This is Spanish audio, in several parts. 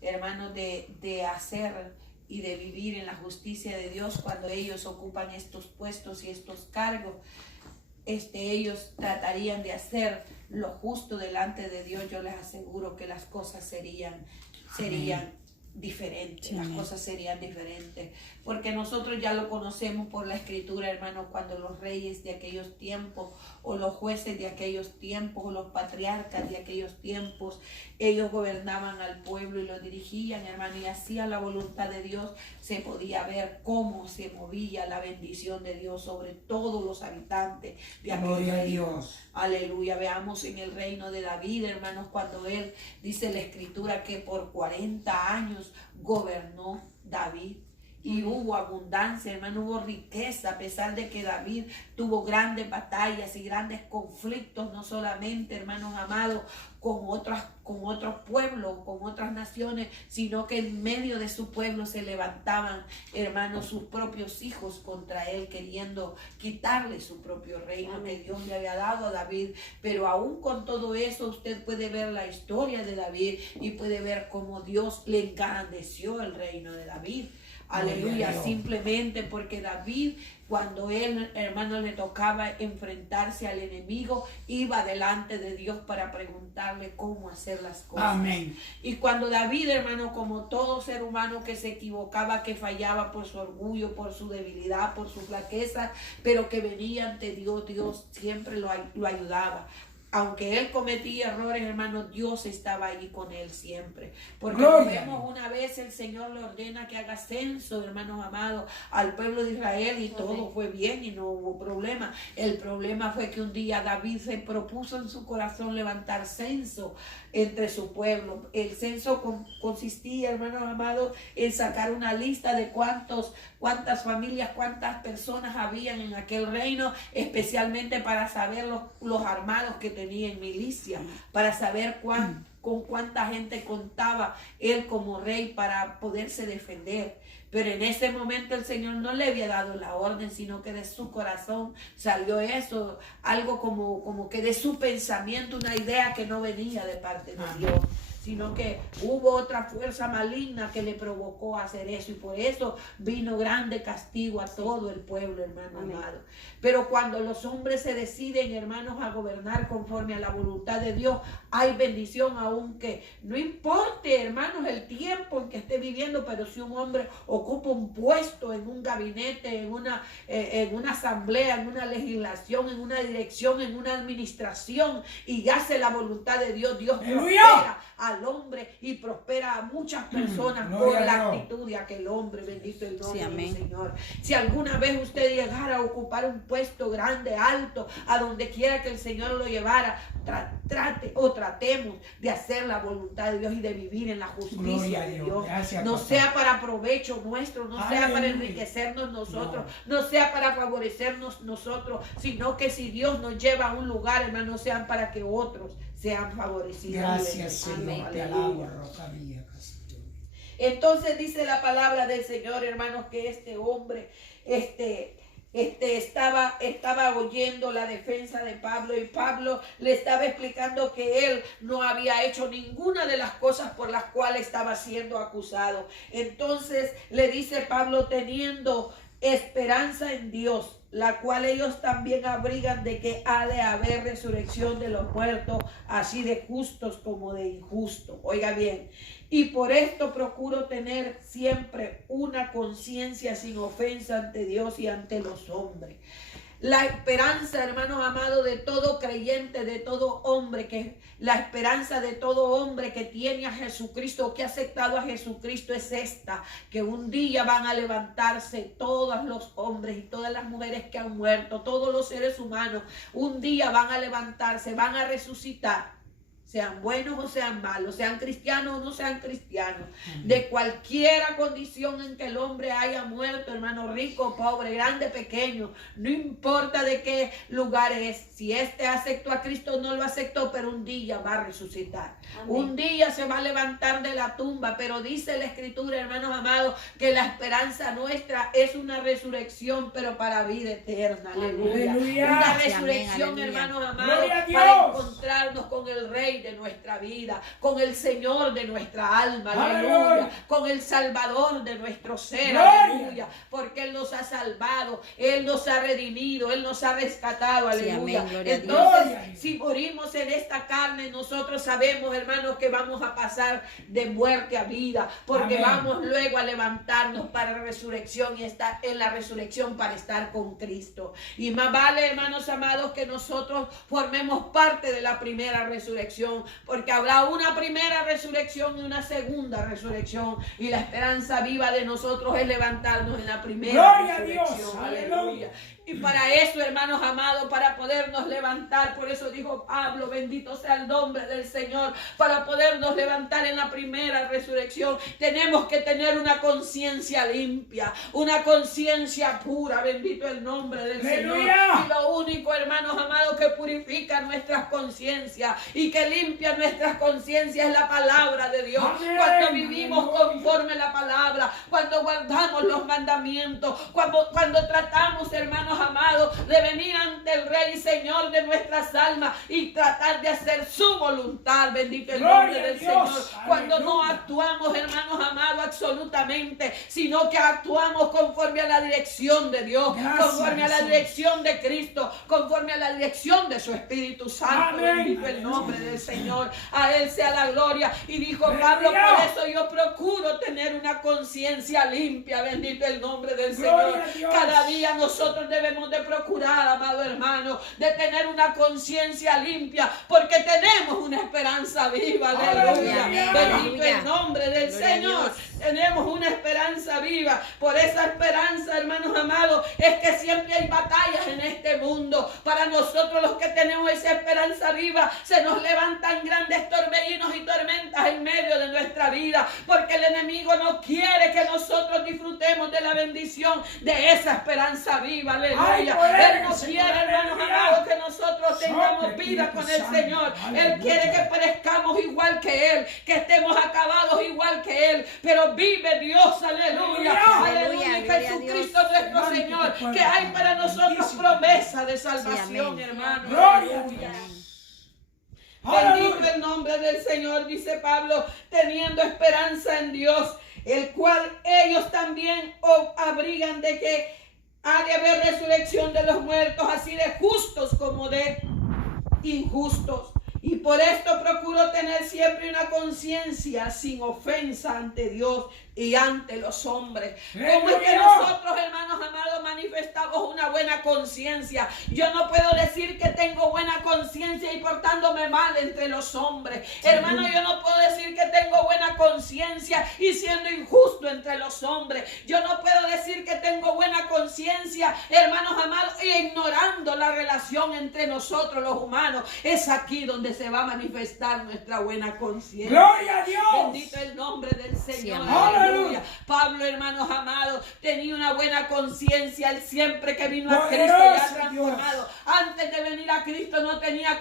hermanos, de hacer y de vivir en la justicia de Dios cuando ellos ocupan estos puestos y estos cargos. Ellos tratarían de hacer lo justo delante de Dios. Yo les aseguro que las cosas serían diferentes, las cosas serían diferentes, porque nosotros ya lo conocemos por la escritura, hermanos, cuando los reyes de aquellos tiempos, o los jueces de aquellos tiempos, o los patriarcas de aquellos tiempos, ellos gobernaban al pueblo y lo dirigían, hermano, y hacían la voluntad de Dios. Se podía ver cómo se movía la bendición de Dios sobre todos los habitantes de aquel reino. Aleluya. Veamos en el reino de David, hermanos, cuando él, dice la escritura, que por 40 años gobernó David. Y hubo abundancia, hermano, hubo riqueza, a pesar de que David tuvo grandes batallas y grandes conflictos, no solamente, hermanos amados, con otros pueblos, con otras naciones, sino que en medio de su pueblo se levantaban, hermanos, sus propios hijos contra él, queriendo quitarle su propio reino que Dios le había dado a David. Pero aún con todo eso, usted puede ver la historia de David y puede ver cómo Dios le engrandeció el reino de David. Aleluya, simplemente porque David, cuando él, hermano, le tocaba enfrentarse al enemigo, iba delante de Dios para preguntarle cómo hacer las cosas. Amén. Y cuando David, hermano, como todo ser humano que se equivocaba, que fallaba por su orgullo, por su debilidad, por su flaqueza, pero que venía ante Dios, Dios siempre lo ayudaba. Aunque él cometía errores, hermano, Dios estaba allí con él siempre. Porque vemos una vez el Señor le ordena que haga censo, hermanos amados, al pueblo de Israel, y todo fue bien y no hubo problema. El problema fue que un día David se propuso en su corazón levantar censo entre su pueblo. El censo consistía, hermanos amados, en sacar una lista de cuántas familias, cuántas personas habían en aquel reino, especialmente para saber los armados que tenía en milicia, para saber con cuánta gente contaba él como rey para poderse defender. Pero en ese momento el Señor no le había dado la orden, sino que de su corazón salió eso, algo como que de su pensamiento, una idea que no venía de parte de Dios, sino que hubo otra fuerza maligna que le provocó a hacer eso, y por eso vino grande castigo a todo el pueblo, hermano amado. Pero cuando los hombres se deciden, hermanos, a gobernar conforme a la voluntad de Dios, hay bendición, aunque no importe, hermanos, el tiempo en que esté viviendo. Pero si un hombre ocupa un puesto en un gabinete, en una asamblea, en una legislación, en una dirección, en una administración, y hace la voluntad de Dios, Dios prospera al hombre y prospera a muchas personas por la actitud de aquel hombre. Bendito el nombre del Señor. Si alguna vez usted llegara a ocupar un puesto grande, alto, a donde quiera que el Señor lo llevara, tratemos de hacer la voluntad de Dios y de vivir en la justicia de Dios. Gracias, no sea para provecho nuestro, no sea para enriquecernos nosotros, no sea para favorecernos nosotros, sino que si Dios nos lleva a un lugar, hermano, no sean para que otros sean favorecidos. Gracias, Señor. Te alabo, roca mía. Entonces dice la palabra del Señor, hermanos, que este hombre estaba oyendo la defensa de Pablo, y Pablo le estaba explicando que él no había hecho ninguna de las cosas por las cuales estaba siendo acusado. Entonces le dice Pablo: teniendo esperanza en Dios, la cual ellos también abrigan de que ha de haber resurrección de los muertos, así de justos como de injustos. Oiga bien, y por esto procuro tener siempre una conciencia sin ofensa ante Dios y ante los hombres. La esperanza, hermanos amados, de todo creyente, de todo hombre, la esperanza de todo hombre que tiene a Jesucristo, que ha aceptado a Jesucristo, es esta: que un día van a levantarse todos los hombres y todas las mujeres que han muerto, todos los seres humanos, un día van a levantarse, van a resucitar. Sean buenos o sean malos, sean cristianos o no sean cristianos, de cualquiera condición en que el hombre haya muerto, hermano, rico, pobre, grande, pequeño, no importa de qué lugar es. Si aceptó a Cristo, no lo aceptó, pero un día va a resucitar. Amén. Un día se va a levantar de la tumba, pero dice la Escritura, hermanos amados, que la esperanza nuestra es una resurrección, pero para vida eterna. Aleluya. Aleluya. Una resurrección, amén, hermanos amados, para encontrarnos con el Rey Rey de nuestra vida, con el Señor de nuestra alma, aleluya, con el Salvador de nuestro ser, aleluya, porque Él nos ha salvado, Él nos ha redimido, Él nos ha rescatado, aleluya. Sí, entonces, si morimos en esta carne, nosotros sabemos, hermanos, que vamos a pasar de muerte a vida, porque vamos luego a levantarnos para la resurrección y estar en la resurrección para estar con Cristo. Y más vale, hermanos amados, que nosotros formemos parte de la primera resurrección, porque habrá una primera resurrección y una segunda resurrección, y la esperanza viva de nosotros es levantarnos en la primera resurrección. Aleluya. Y para eso, hermanos amados, para podernos levantar, por eso dijo Pablo, bendito sea el nombre del Señor, para podernos levantar en la primera resurrección, tenemos que tener una conciencia limpia, una conciencia pura, bendito el nombre del Señor. Y lo único, hermanos amados, que purifica nuestras conciencias y que limpia nuestras conciencias es la palabra de Dios. Cuando vivimos conforme la palabra, cuando guardamos los mandamientos, cuando tratamos, hermanos amados, de venir ante el Rey y Señor de nuestras almas y tratar de hacer su voluntad, bendito el nombre del Señor. Cuando no actuamos, hermanos amados, absolutamente, sino que actuamos conforme a la dirección de Dios, conforme a la dirección de Cristo, conforme a la dirección de su Espíritu Santo, bendito el nombre del Señor. A Él sea la gloria. Y dijo Pablo, por eso yo procuro tener una conciencia limpia, bendito el nombre del Señor. Cada día nosotros debemos de procurar, amado hermano, de tener una conciencia limpia, porque tenemos una esperanza viva, aleluya. Bendito el nombre del Señor. Tenemos una esperanza viva. Por esa esperanza, hermanos amados, es que siempre hay batallas en este mundo. Para nosotros los que tenemos esa esperanza viva, se nos levantan grandes torbellinos y tormentas en medio de nuestra vida, porque el enemigo no quiere que nosotros disfrutemos de la bendición de esa esperanza viva, aleluya. Él no quiere, hermanos amados, que nosotros tengamos vida con el Señor. Él quiere que perezcamos igual que Él, que estemos acabados igual que Él, pero vive Dios, aleluya, aleluya, Jesucristo nuestro Señor, que hay para nosotros promesa de salvación, hermano, aleluya. Bendito el nombre del Señor, dice Pablo, teniendo esperanza en Dios, el cual ellos también abrigan de que ha de haber resurrección de los muertos, así de justos como de injustos. Y por esto procuro tener siempre una conciencia sin ofensa ante Dios y ante los hombres. ¿Cómo es que nosotros, hermanos amados, manifestamos una buena conciencia? Yo no puedo decir que tengo buena conciencia y portándome mal entre los hombres. Hermano, yo no puedo decir que tengo buena conciencia y siendo injusto entre los hombres. Yo no puedo decir que tengo buena conciencia, hermanos amados, y ignorando la relación entre nosotros los humanos. Es aquí donde se va a manifestar nuestra buena conciencia. ¡Gloria a Dios! Bendito el nombre del Señor. Sí, aleluya. Pablo, hermanos amados, tenía una buena conciencia. Él siempre que vino a Cristo ya transformado. Antes de venir a Cristo no tenía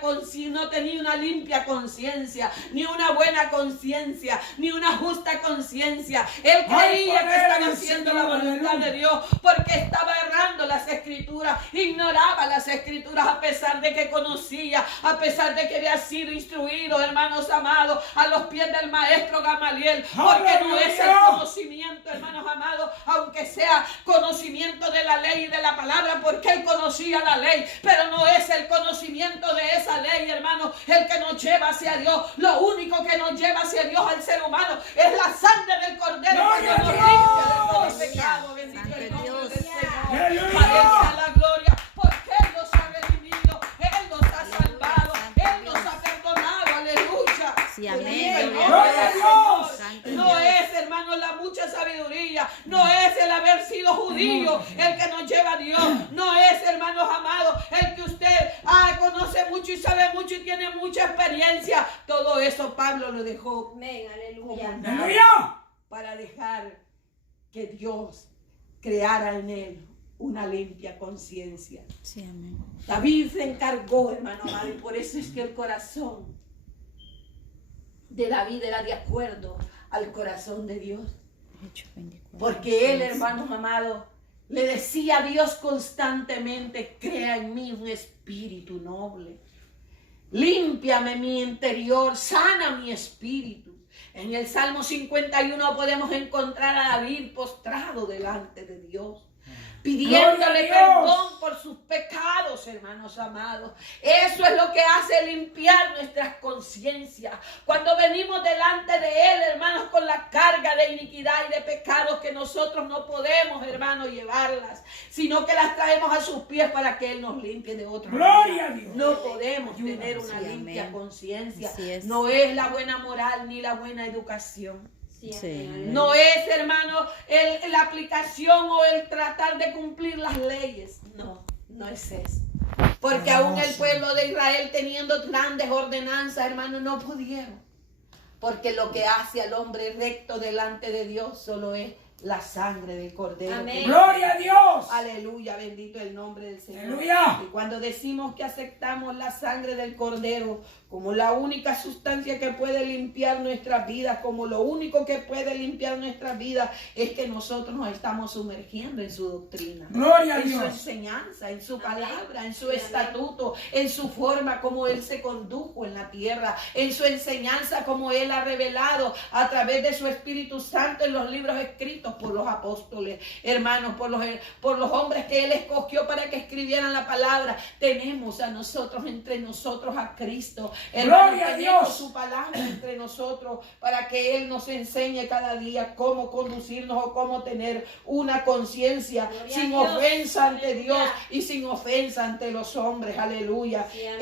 una limpia conciencia, ni una buena conciencia, ni una justa conciencia. Él creía que estaba haciendo la voluntad de Dios, porque estaba errando las Escrituras, ignoraba las Escrituras a pesar de que conocía, a pesar de que había sido instruido, hermanos amados, a los pies del maestro Gamaliel, porque no es el conocimiento, hermanos amados, aunque sea conocimiento de la ley y de la palabra, porque él conocía la ley, pero no es el conocimiento de esa ley, hermanos, el que nos lleva hacia Dios. Lo único que nos lleva hacia Dios al ser humano es la sangre del Cordero, que nos limpia de todo pecado. Bendito el nombre del Señor. Para la gloria, porque Él nos ha redimido, Él nos ha salvado, Él nos ha perdonado, aleluya. Sí, amén. Gloria a Dios. No es, hermano, la mucha sabiduría, no es el haber sido judío el que nos lleva a Dios, no es, hermanos amados, el que usted conoce mucho y sabe mucho y tiene mucha experiencia. Todo eso Pablo lo dejó. Amén, aleluya. ¡Aleluya! Para dejar que Dios creara en él una limpia conciencia. Sí, amén. David se encargó, hermano amado, y por eso es que el corazón de David era de acuerdo al corazón de Dios. Hechos 24. Porque él, hermanos amados, le decía a Dios constantemente: crea en mí un espíritu noble. límpiame mi interior, sana mi espíritu. En el Salmo 51 podemos encontrar a David postrado delante de Dios, pidiéndole perdón por sus pecados, hermanos amados. Eso es lo que hace limpiar nuestras conciencias. Cuando venimos delante de Él, hermanos, con la carga de iniquidad y de pecados que nosotros no podemos, hermanos, llevarlas, sino que las traemos a sus pies para que Él nos limpie de otra Gloria a manera. Dios. No podemos tener una Sí, limpia amén. conciencia. Así es. No es la buena moral ni la buena educación. Sí. No es, hermano, la aplicación o el tratar de cumplir las leyes. No, no es eso. Porque aún el pueblo de Israel, teniendo grandes ordenanzas, hermano, no pudieron. Porque lo que hace al hombre recto delante de Dios solo es la sangre del Cordero. Amén. Gloria a Dios. Aleluya, bendito el nombre del Señor. Aleluya. Y cuando decimos que aceptamos la sangre del Cordero como la única sustancia que puede limpiar nuestras vidas, como lo único que puede limpiar nuestras vidas, es que nosotros nos estamos sumergiendo en su doctrina, Gloria a en su Dios. enseñanza, en su Amén. palabra, en su Sí, estatuto, en su forma como Él se condujo en la tierra, en su enseñanza como Él ha revelado a través de su Espíritu Santo en los libros escritos por los apóstoles, hermanos, por los hombres que Él escogió para que escribieran la palabra. Tenemos a nosotros, entre nosotros, a Cristo. Hermanos, Gloria a tenemos Dios. su palabra entre nosotros para que Él nos enseñe cada día cómo conducirnos o cómo tener una conciencia Gloria sin a Dios. ofensa ante Aleluya. Dios y sin ofensa ante los hombres. Aleluya. Sí, amén.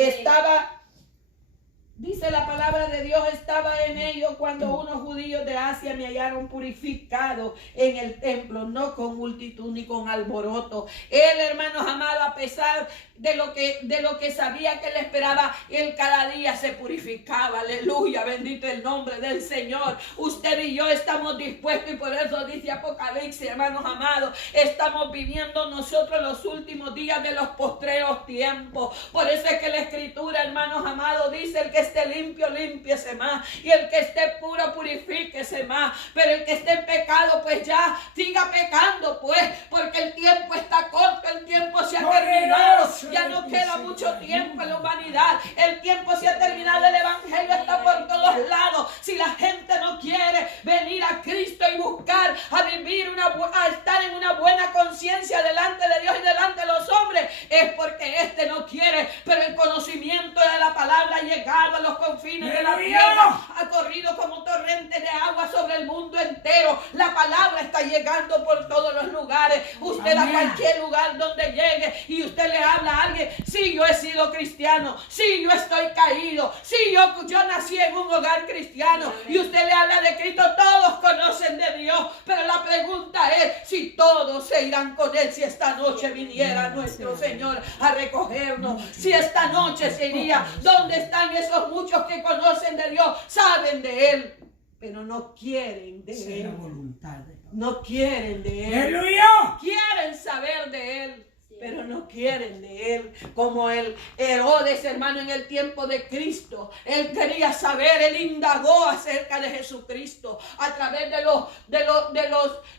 Dice la palabra de Dios, estaba en ellos cuando unos judíos de Asia me hallaron purificado en el templo, no con multitud ni con alboroto. Él, hermanos amados, a pesar de lo que sabía que le esperaba, él cada día se purificaba. Aleluya, bendito el nombre del Señor. Usted y yo estamos dispuestos, y por eso dice Apocalipsis, hermanos amados, estamos viviendo nosotros los últimos días de los postreros tiempos. Por eso es que la Escritura, hermanos amados, dice: el que esté limpio, límpiese más, y el que esté puro, purifíquese más. Pero el que esté en pecado, pues ya siga pecando, pues, porque el tiempo está corto, el tiempo se ha terminado, ya no queda mucho tiempo en la humanidad, el tiempo se ha terminado, el evangelio está por todos lados. Si la gente no quiere venir a Cristo y buscar a vivir a estar en una buena conciencia delante de Dios y delante de los hombres, es porque este no quiere. Pero el conocimiento de la palabra ha llegado a los confines de la ¡Aleluya! tierra, ha corrido como torrente de agua sobre el mundo entero. La palabra está llegando por todos los lugares. Usted Amén. a cualquier lugar donde llegue y usted le habla a alguien: sí, yo he sido cristiano, sí, yo estoy caído, sí, yo nací en un hogar cristiano, y usted le habla de Cristo, todos conocen de Dios. Pero la pregunta es si todos se irán con Él, si esta noche viniera nuestro Señor a recogernos, si esta noche se iría. ¿Dónde están esos muchos que conocen de Dios, saben de Él, pero no quieren de Sea la Él? voluntad de Dios. No quieren de Él. Aleluya. Quieren saber de Él, pero no quieren de Él. Como el Herodes, hermano, en el tiempo de Cristo, él quería saber, él indagó acerca de Jesucristo a través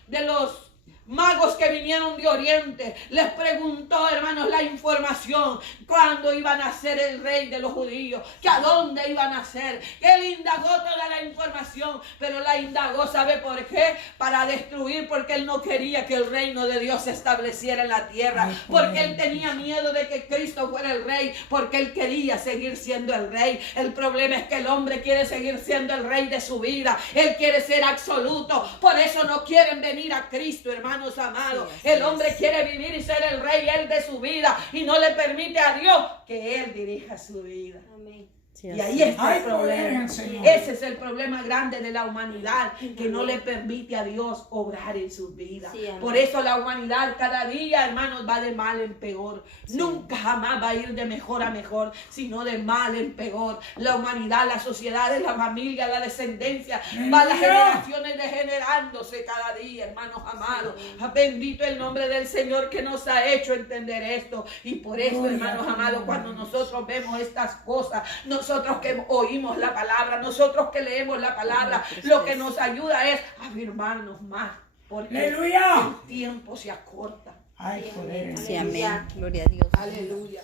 de los magos que vinieron de Oriente. Les preguntó, hermanos, la información, cuándo iban a ser el rey de los judíos, que a dónde iban a ser. Él indagó toda la información, pero la indagó, ¿sabe por qué? Para destruir, porque él no quería que el reino de Dios se estableciera en la tierra, porque él tenía miedo de que Cristo fuera el rey, porque él quería seguir siendo el rey. El problema es que el hombre quiere seguir siendo el rey de su vida, él quiere ser absoluto. Por eso no quieren venir a Cristo, hermanos amados. Sí, El hombre quiere vivir y ser el rey, él de su vida, y no le permite a Dios que él dirija su vida. Amén. Sí, Y así ahí es. está Hay el poder en problema. el Señor. Ese es el problema grande de la humanidad, que no le permite a Dios obrar en sus vidas. Sí, amén. Por eso la humanidad cada día, hermanos, va de mal en peor. Nunca jamás va a ir de mejor a mejor, sino de mal en peor. La humanidad, la sociedad, la familia, la descendencia, van las generaciones degenerándose cada día, hermanos amados. Bendito el nombre del Señor que nos ha hecho entender esto. Y por eso, Gloria hermanos a amados, Dios. cuando nosotros vemos estas cosas, nosotros que oímos la palabra, nosotros que leemos la palabra, lo que nos ayuda es afirmarnos más, porque Aleluya. el tiempo se acorta. Hay poder en el Sí, Señor. amén. Gloria a Dios. Aleluya.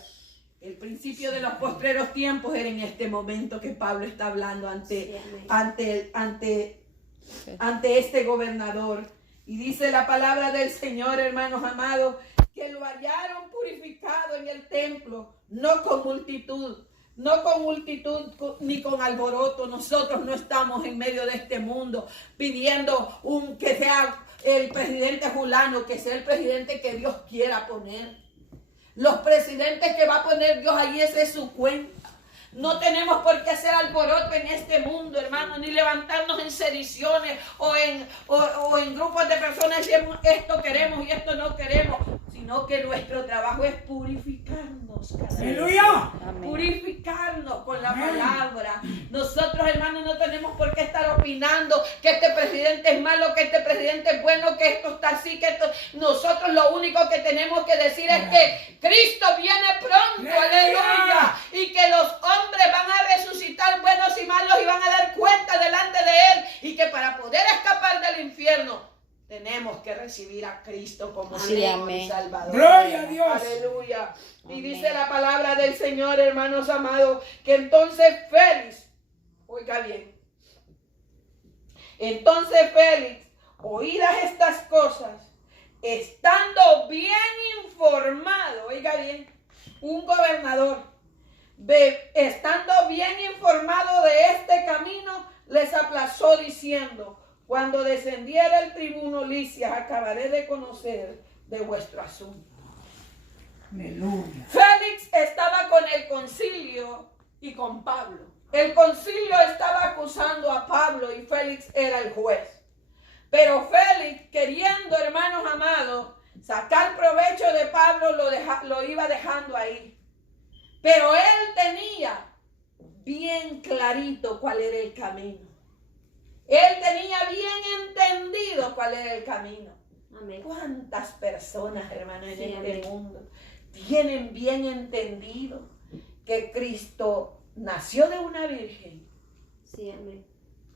El principio de los postreros tiempos era en este momento que Pablo está hablando ante este gobernador. Y dice la palabra del Señor, hermanos amados, que lo hallaron purificado en el templo, no con multitud ni con alboroto. Nosotros no estamos en medio de este mundo pidiendo que sea el presidente fulano, que sea el presidente que Dios quiera poner. Los presidentes que va a poner Dios ahí, esa es su cuenta. No tenemos por qué hacer alboroto en este mundo, hermano, ni levantarnos en sediciones o en grupos de personas diciendo esto queremos y esto no queremos, sino que nuestro trabajo es purificarnos cada vez. ¡Aleluya! Purificarnos con la palabra. Nosotros, hermanos, no tenemos por qué estar opinando que este presidente es malo, que este presidente es bueno, que esto está así, que esto... Nosotros lo único que tenemos que decir es que Cristo viene pronto, aleluya, y que los hombres van a resucitar buenos y malos y van a dar cuenta delante de Él, y que para poder escapar del infierno tenemos que recibir a Cristo como Señor y Salvador. Gloria a Dios. Aleluya. Y Amén. dice la palabra del Señor, hermanos amados, que entonces Félix, oiga bien, entonces Félix, oídas estas cosas, estando bien informado, oiga bien, un gobernador, estando bien informado de este camino, les aplazó diciendo: cuando descendiera el tribuno Lisias, acabaré de conocer de vuestro asunto. Aleluya. Félix estaba con el concilio y con Pablo. El concilio estaba acusando a Pablo y Félix era el juez. Pero Félix, queriendo, hermanos amados, sacar provecho de Pablo, lo iba dejando ahí. Pero él tenía bien clarito cuál era el camino. Él tenía bien entendido cuál era el camino. Amén. ¿Cuántas personas, hermanos, en Sí, este amén. mundo tienen bien entendido que Cristo nació de una virgen, Sí, amén.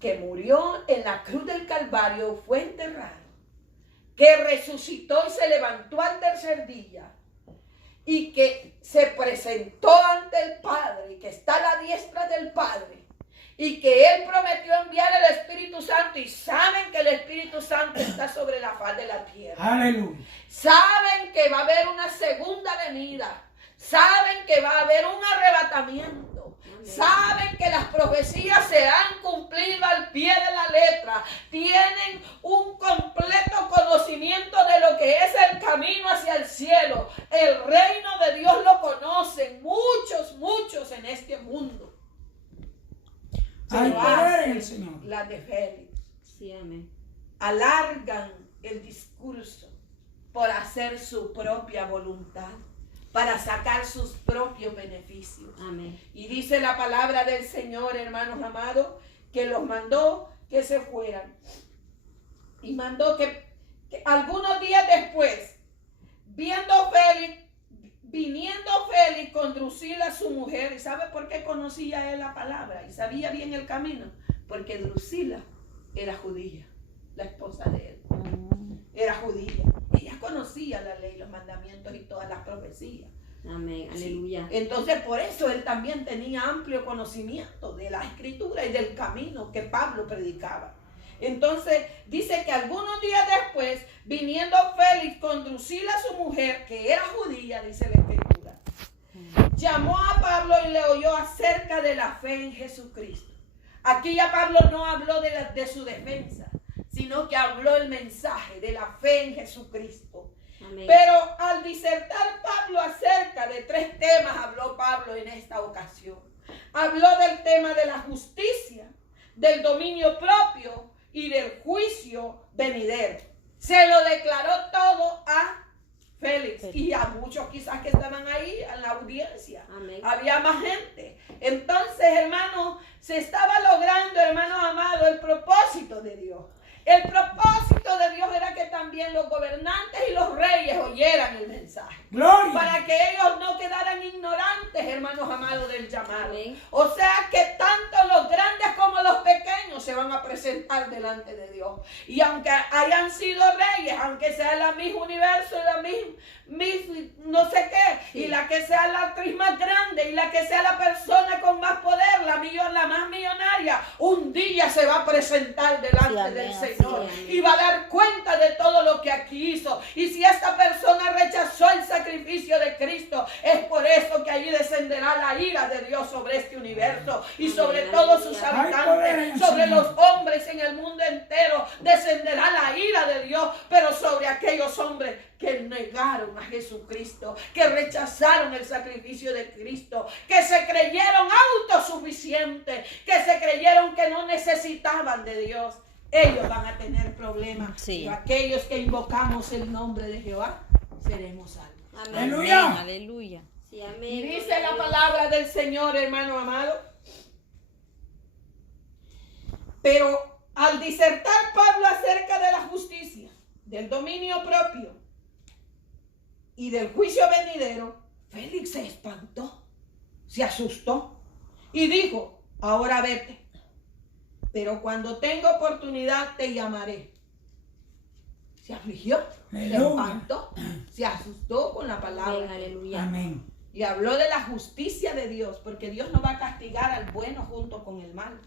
que murió en la cruz del Calvario, fue enterrado, que resucitó y se levantó al tercer día, y que se presentó ante el Padre, y que está a la diestra del Padre, y que Él prometió enviar el Espíritu Santo, y saben que el Espíritu Santo está sobre la faz de la tierra. Aleluya. Saben que va a haber una segunda venida. Saben que va a haber un arrebatamiento. Saben que las profecías se han cumplido al pie de la letra. Tienen un completo conocimiento de lo que es el camino hacia el cielo. El reino de Dios lo conocen muchos en este mundo. Hay Pero poder en el hacen Señor. la de Félix. Sí, amén. Alargan el discurso por hacer su propia voluntad, para sacar sus propios beneficios. Amén. Y dice la palabra del Señor, hermanos amados, que los mandó que se fueran. Y mandó que algunos días después, viniendo Félix con Drusila su mujer, ¿y sabe por qué conocía él la palabra? Y sabía bien el camino, porque Drusila era judía, la esposa de él. Era judía. Ella conocía la ley, los mandamientos y todas las profecías. Amén. Aleluya. Entonces, por eso él también tenía amplio conocimiento de la escritura y del camino que Pablo predicaba. Entonces, dice que algunos días después, viniendo Félix con Drusila su mujer, que era judía, dice la escritura, llamó a Pablo y le oyó acerca de la fe en Jesucristo. Aquí ya Pablo no habló de su defensa, sino que habló el mensaje de la fe en Jesucristo. Amén. Pero al disertar Pablo acerca de 3 temas, habló Pablo en esta ocasión. Habló del tema de la justicia, del dominio propio y del juicio venidero. Se lo declaró todo a Félix y a muchos quizás que estaban ahí en la audiencia. Amén. Había más gente. Entonces, hermanos, se estaba logrando, hermanos amados, el propósito de Dios. El propósito de Dios era que también los gobernantes y los reyes oyeran el mensaje. Gloria. Para que ellos no quedaran ignorantes, hermanos amados, del llamado. Amén. O sea que tanto los grandes como los pequeños se van a presentar delante de Dios. Y aunque hayan sido reyes, aunque sea la misma universo y la misma no sé qué, y la que sea la actriz más grande, y la que sea la persona con más poder, la más millonaria, un día se va a presentar delante del Señor y va a dar cuenta de todo lo que aquí hizo. Y si esta persona rechazó el sacrificio de Cristo, es por eso que allí descenderá la ira de Dios sobre este universo y sobre todos sus habitantes, sobre los hombres en el mundo entero descenderá la ira de Dios, pero sobre aquellos hombres que negaron a Jesucristo, que rechazaron el sacrificio de Cristo, que se creyeron autosuficientes, que se creyeron que no necesitaban de Dios, ellos van a tener problemas. Sí. Pero aquellos que invocamos el nombre de Jehová, seremos salvos. Amén. Aleluya. Aleluya. Sí, amén. Y dice la palabra del Señor, hermano amado. Pero al disertar Pablo acerca de la justicia, del dominio propio y del juicio venidero, Félix se espantó, se asustó y dijo: ahora vete, pero cuando tenga oportunidad te llamaré. Se afligió, se espantó, se asustó con la palabra. Amén, aleluya. Amén. Y habló de la justicia de Dios, porque Dios no va a castigar al bueno junto con el malo,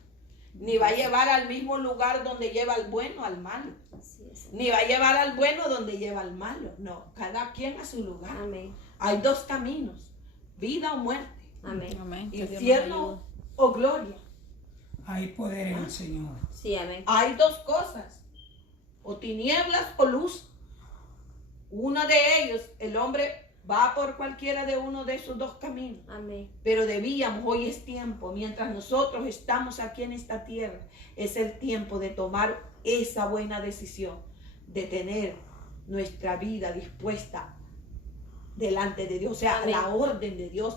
ni va a llevar al mismo lugar donde lleva al bueno al malo, Así es. ni va a llevar al bueno donde lleva al malo. No, cada quien a su lugar. Amén. Hay dos caminos: vida o muerte, Amén. Amén. Que Dios nos infierno ayude. o gloria. Hay poder en el Señor. Sí, amén. Hay dos cosas: o tinieblas o luz. Uno de ellos, el hombre va por cualquiera de uno de esos dos caminos. Amén. Pero debíamos, hoy es tiempo, mientras nosotros estamos aquí en esta tierra, es el tiempo de tomar esa buena decisión, de tener nuestra vida dispuesta delante de Dios, o sea, Amén. la orden de Dios,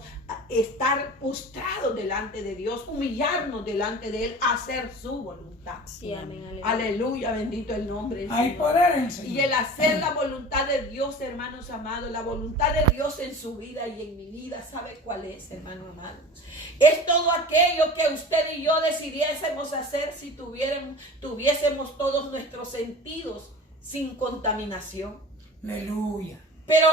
estar postrados delante de Dios, humillarnos delante de Él, hacer su voluntad. Sí, amén. Aleluya. Aleluya, bendito el nombre del Hay Señor. poder en el Y Señor. el hacer la voluntad de Dios, hermanos amados, la voluntad de Dios en su vida y en mi vida, ¿sabe cuál es, hermano amado? Es todo aquello que usted y yo decidiésemos hacer si tuviésemos todos nuestros sentidos sin contaminación. Aleluya. Pero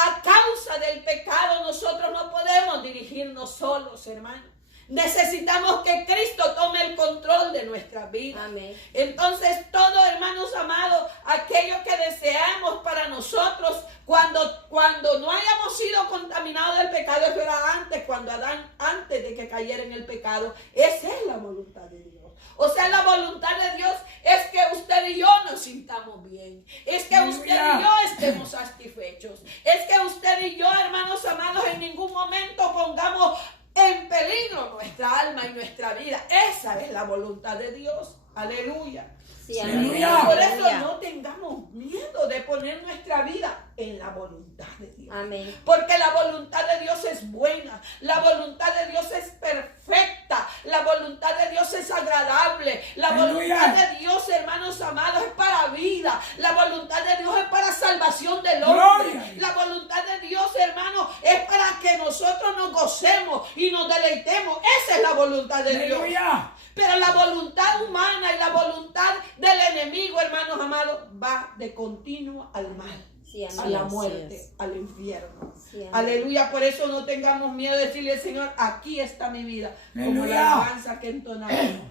a causa del pecado nosotros no podemos dirigirnos solos, hermanos. Necesitamos que Cristo tome el control de nuestra vida. Amén. Entonces, todo, hermanos amados, aquello que deseamos para nosotros, cuando no hayamos sido contaminados del pecado, eso era antes, cuando Adán, antes de que cayera en el pecado, esa es la voluntad de Dios. O sea, la voluntad de Dios es que usted y yo nos sintamos bien. Es que usted y yo estemos satisfechos. Es que usted y yo, hermanos amados, en ningún momento pongamos en peligro nuestra alma y nuestra vida. Esa es la voluntad de Dios. Aleluya. Sí, Aleluya. amén. Por eso Aleluya. no tengamos miedo de poner nuestra vida en la voluntad de Dios. Amén. Porque la voluntad de Dios es buena, la voluntad de Dios es perfecta, la voluntad de Dios es agradable, la Aleluya. voluntad de Dios, hermanos amados, es para vida, la voluntad de Dios es para salvación del hombre, Gloria. la voluntad de Dios, hermano, es para que nosotros nos gocemos y nos deleitemos. Esa es la voluntad de Dios. Aleluya. Pero la voluntad humana y la voluntad del enemigo, hermanos amados, va de continuo al mal, Sí, a amén. la así muerte, es. al infierno. Sí, amén. Aleluya, por eso no tengamos miedo de decirle al Señor: aquí está mi vida, como Aleluya. la alabanza que entonamos,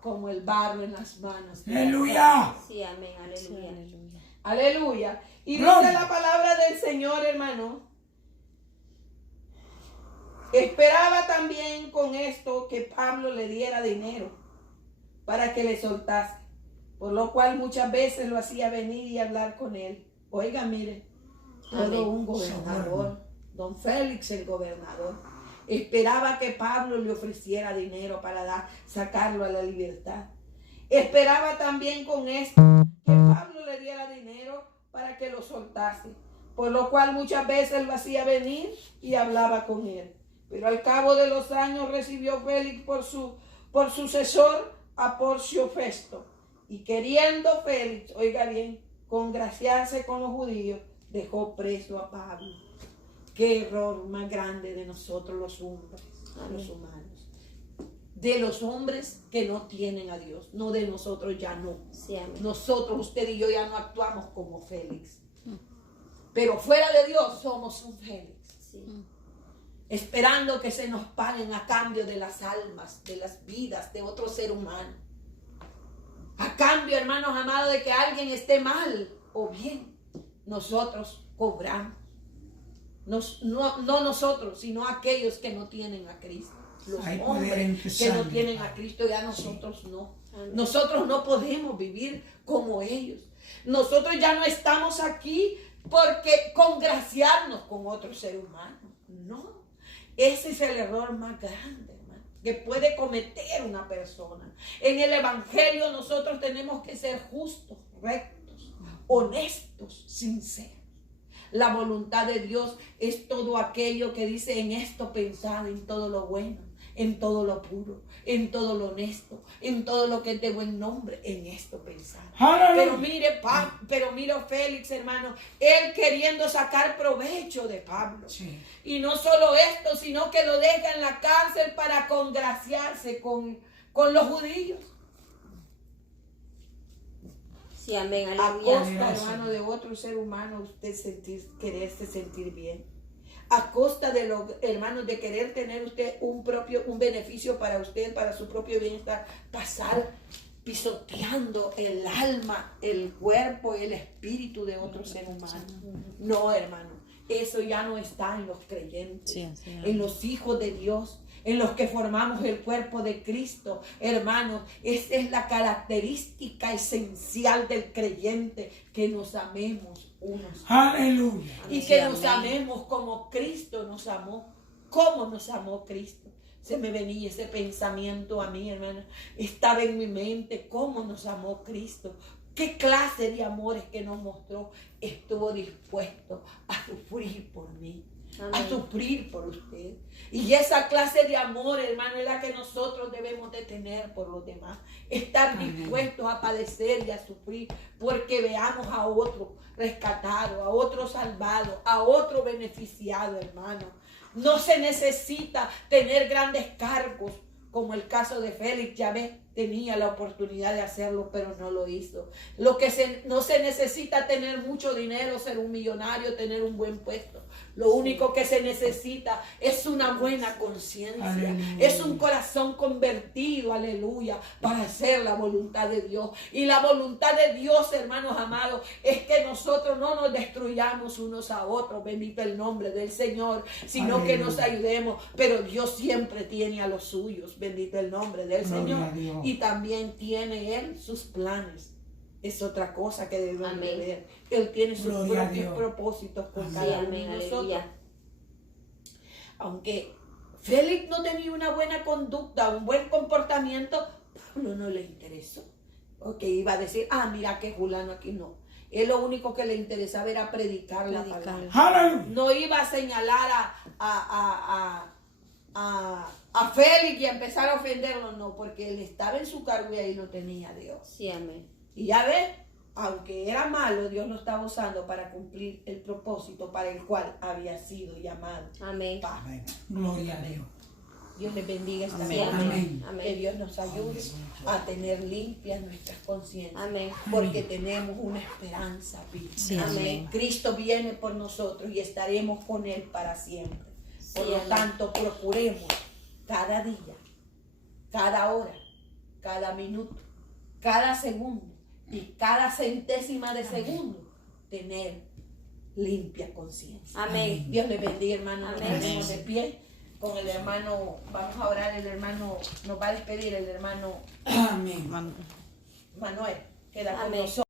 como el barro en las manos. Aleluya. Sí, amén. Sí, Aleluya. aleluya. Aleluya. Y Gloria. dice la palabra del Señor, hermano. Esperaba también con esto que Pablo le diera dinero para que le soltase, por lo cual muchas veces lo hacía venir y hablar con él. Oiga, mire, todo Amén. un gobernador, don Félix el gobernador, esperaba que Pablo le ofreciera dinero para sacarlo a la libertad. Esperaba también con esto que Pablo le diera dinero para que lo soltase, por lo cual muchas veces lo hacía venir y hablaba con él. Pero al cabo de los años recibió Félix por sucesor a Porcio Festo, y queriendo Félix, oiga bien, congraciarse con los judíos, dejó preso a Pablo. Qué error más grande de nosotros los hombres, los humanos. de los hombres que no tienen a Dios, no de nosotros ya no. Sí, amén. Nosotros, usted y yo ya no actuamos como Félix. Pero fuera de Dios somos un Félix. Sí. Esperando que se nos paguen a cambio de las almas, de las vidas de otro ser humano. A cambio, hermanos amados, de que alguien esté mal o bien, nosotros cobramos. No nosotros, sino aquellos que no tienen a Cristo. Los Hay poder en hombres tu que sangre, no tienen a Padre. Cristo, ya nosotros no. Amén. Nosotros no podemos vivir como ellos. Nosotros ya no estamos aquí porque congraciarnos con otro ser humano. No. Ese es el error más grande, hermano, que puede cometer una persona. En el Evangelio nosotros tenemos que ser justos, rectos, honestos, sinceros. La voluntad de Dios es todo aquello que dice: en esto pensad, en todo lo bueno, en todo lo puro, en todo lo honesto, en todo lo que es de buen nombre, en esto pensad. Pero mire Félix, hermano, él queriendo sacar provecho de Pablo. Sí. Y no solo esto, sino que lo deja en la cárcel para congraciarse con los judíos. Sí, amén. A Aleluya. costa, hermano, de otro ser humano, usted quererse sentir bien. A costa de los hermanos, de querer tener usted un beneficio para usted, para su propio bienestar, pasar pisoteando el alma, el cuerpo y el espíritu de otro ser humano. No, hermano, eso ya no está en los creyentes, Sí, así es. en los hijos de Dios, en los que formamos el cuerpo de Cristo. Hermanos, esa es la característica esencial del creyente, que nos amemos unos Aleluya. y Sí, que nos amén. amemos como Cristo nos amó. ¿Cómo nos amó Cristo? Se me venía ese pensamiento a mí, hermano. Estaba en mi mente cómo nos amó Cristo. ¿Qué clase de amores que nos mostró? Estuvo dispuesto a sufrir por mí, a Amén. sufrir por usted. Y esa clase de amor, hermano, es la que nosotros debemos de tener por los demás. Estar dispuestos a padecer y a sufrir porque veamos a otro rescatado, a otro salvado, a otro beneficiado, hermano. No se necesita tener grandes cargos, como el caso de Félix. Ya ves, tenía la oportunidad de hacerlo, pero no lo hizo. No se necesita tener mucho dinero, ser un millonario, tener un buen puesto. Lo único que se necesita es una buena conciencia, Aleluya. es un corazón convertido, aleluya, para hacer la voluntad de Dios. Y la voluntad de Dios, hermanos amados, es que nosotros no nos destruyamos unos a otros, bendito el nombre del Señor, sino que Aleluya. nos ayudemos. Pero Dios siempre tiene a los suyos, bendito el nombre del Gloria Señor. a Dios. Y también tiene Él sus planes. Es otra cosa que debemos de Amén. ver. Él tiene sus Gloria a propios Dios. propósitos con Amén. Sí, cada uno amén. de nosotros. Aleluya. Aunque Félix no tenía una buena conducta, un buen comportamiento, Pablo no le interesó. Porque iba a decir: mira que fulano aquí no. Él lo único que le interesaba era predicar la Predicar. palabra. Aleluya. No iba a señalar a Félix y a empezar a ofenderlo, no, porque él estaba en su cargo y ahí lo tenía Dios. Sí, amén. Y ya ves, aunque era malo, Dios lo estaba usando para cumplir el propósito para el cual había sido llamado. Amén. Amén. Gloria a Dios. Dios les bendiga esta Amén. Sí, mañana. Amén. Que Amén. Dios nos ayude a tener limpias nuestras conciencias. Amén. Porque tenemos una esperanza viva. Sí, Amén. amén. Cristo viene por nosotros y estaremos con Él para siempre. Por Sí, lo amén. tanto, procuremos cada día, cada hora, cada minuto, cada segundo y cada centésima de segundo tener limpia conciencia. Amén. Dios les bendiga, hermano. Nos Amén. ponemos de pie con el hermano. Vamos a orar. El hermano nos va a despedir. El hermano Amén. Man- Manuel queda con Amén. nosotros.